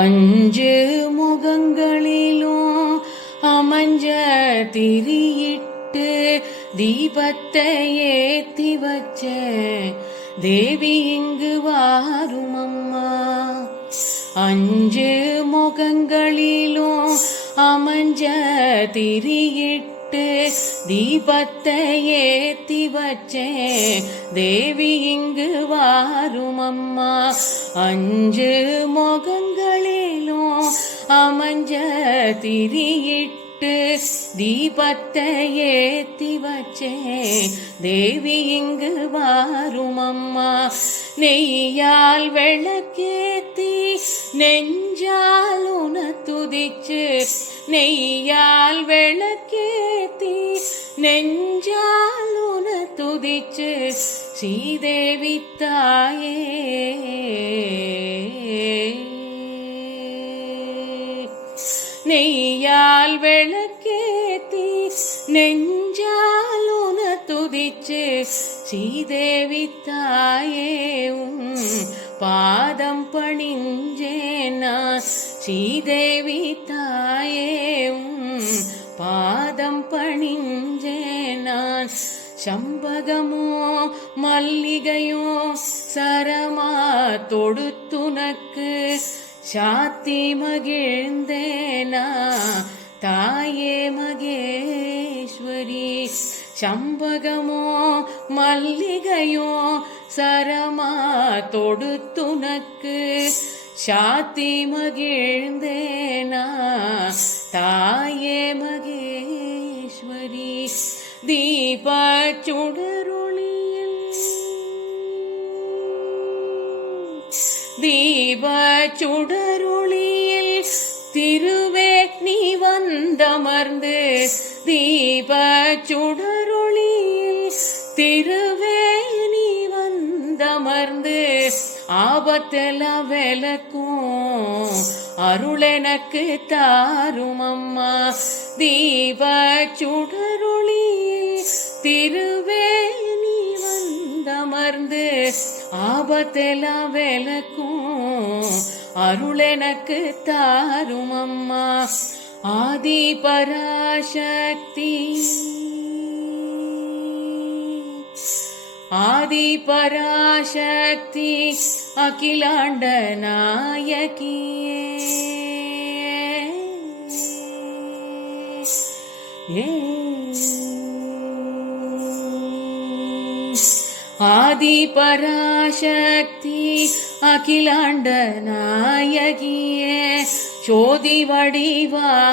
அஞ்சு முகங்களிலும் அமைஞ்ச திரியிட்டு தீபத்தை ஏத்தி வச்ச தேவி இங்கு வாரும் அம்மா. அஞ்சு முகங்களிலும் அமைஞ்ச திரியிட்டு தீபத்தை ஏத்தி வச்சே தேவி இங்கு வாரும் அம்மா. அஞ்சு முகங்களிலும் அமைஞ்ச திரியிட்டு தீபத்தை ஏத்தி வச்சே தேவி இங்கு வாரும் அம்மா. நெய்யால் விளக்கேத்தி நெஞ்சால் உன துதிச்சு, நெய்யால் விளக்கேத்தி நெஞ்சால் உன துதிச்சு ஸ்ரீதேவி தாயே. நெய்யால் விளக்கேத்தி நெஞ்சால் உன துதிச்சு ஸ்ரீதேவி தாயே. பாதம் பணிஞ்சேனா ஸ்ரீதேவி தாயே. பாதம் பணிஞ்சேனான். சம்பகமோ மல்லிகையோ சரமா தொடுத்துனக்கு சாத்தி மகிழ்ந்தேனா தாயே மகேஸ்வரி. சம்பகமோ மல்லிகையோ சரமா தொடுத்துனக்கு சாத்தி மகிழ்ந்தேனா தாயே மகேஸ்வரி. தீப சுடரொளியில் தீப சுடரொளியில் திருவே நீ வந்தமர்ந்து, தீப சுடரொளியில் திருவே நீ வந்தமர்ந்து ஆபத்தெல்லாம் விளக்கும் அருள் எனக்கு தாரும் அம்மா. தீப சுடரொளியில் திருவே நீ வந்தமர்ந்து ஆபத்தெல்லாம் விளக்கும் அருள் எனக்கு தாரும் அம்மா. ஆதி பராசக்தி ஆதி பராசக்தி அகிலாண்ட நாயகியே. ஆதி பராசக்தி அகிலாண்ட நாயகியே. சோதி வடிவானவளே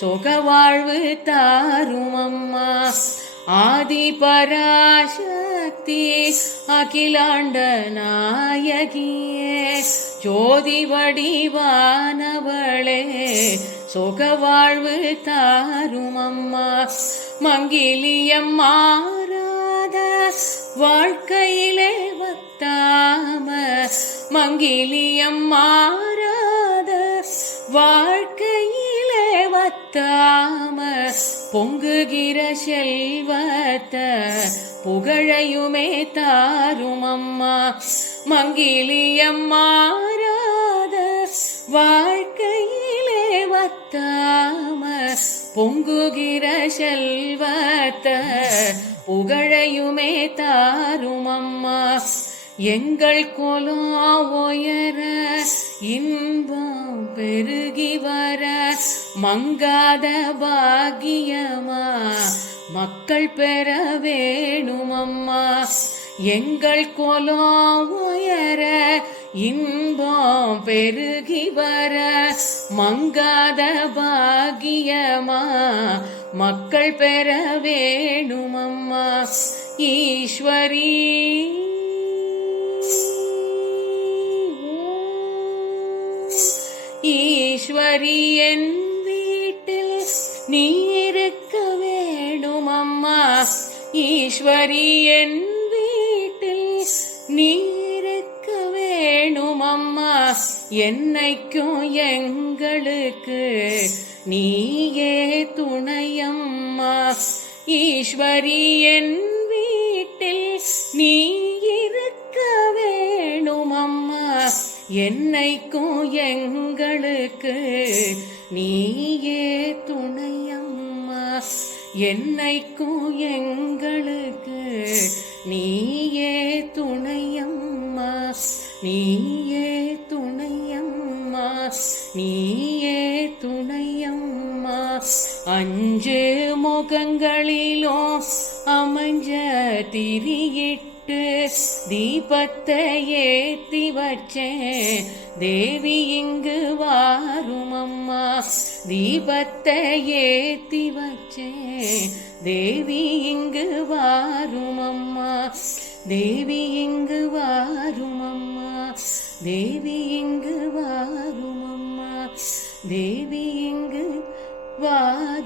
சுகவாழ்வு தாரும் அம்மா. ஆதி பராசக்தி அகிலாண்ட நாயகியே. ஜோதி வடிவானவளே சுகவாழ்வு தாரும் அம்மா. மங்கிலியம் மாறாத வாழ்க்கையிலே வத்தாம, மங்கிலியம் மாறாத வாழ்க்கையிலே வத்தாம பொங்குகிற செல்வத்தை புகழையுமே தாரும் அம்மா. மங்கிலியம் மாறாத வாழ்க்கையிலே வத்தாம பொங்குகிற செல்வத்தை புகழையுமே தாரும் அம்மா. எங்கள் குலம் உயர இன்பம் பெருகி வர மங்காத பாக்கியமா மக்கள் பெற வேணும் அம்மா. எங்கள் குலம் உயர இன்பம் பெருகி வர மங்காத பாக்கியமா மக்கள் பெற வேணும் அம்மா. ஈஸ்வரி ஈஸ்வரி என் வீட்டில் நீ இருக்க வேணும் அம்மா. ஈஸ்வரி என் வீட்டில் நீ இருக்க வேணும் அம்மா. என்னைக்கும் எங்களுக்கு நீயே துணையம்மா. ஈஸ்வரி என் வீட்டில் நீ இருக்க வேணும் அம்மா. என்னைக்கும் எங்களுக்கு நீயே துணையம்மா. என்னைக்கும் எங்களுக்கு நீயே துணையம்மா. நீயே துணையம்மா. நீயே துணையம்மா. அஞ்சு முகங்களிலும் அமைஞ்ச திரியிட்டு தீபத்தை ஏத்தி வச்சேன் தேவி இங்கு வாரும் அம்மா. தீபத்தை ஏத்தி வச்சேன் தேவி இங்கு வாரும் அம்மா. தேவி இங்கு வாரும் அம்மா. தேவி இங்கு வாரும் அம்மா. தேவி இங்கு வாரும்.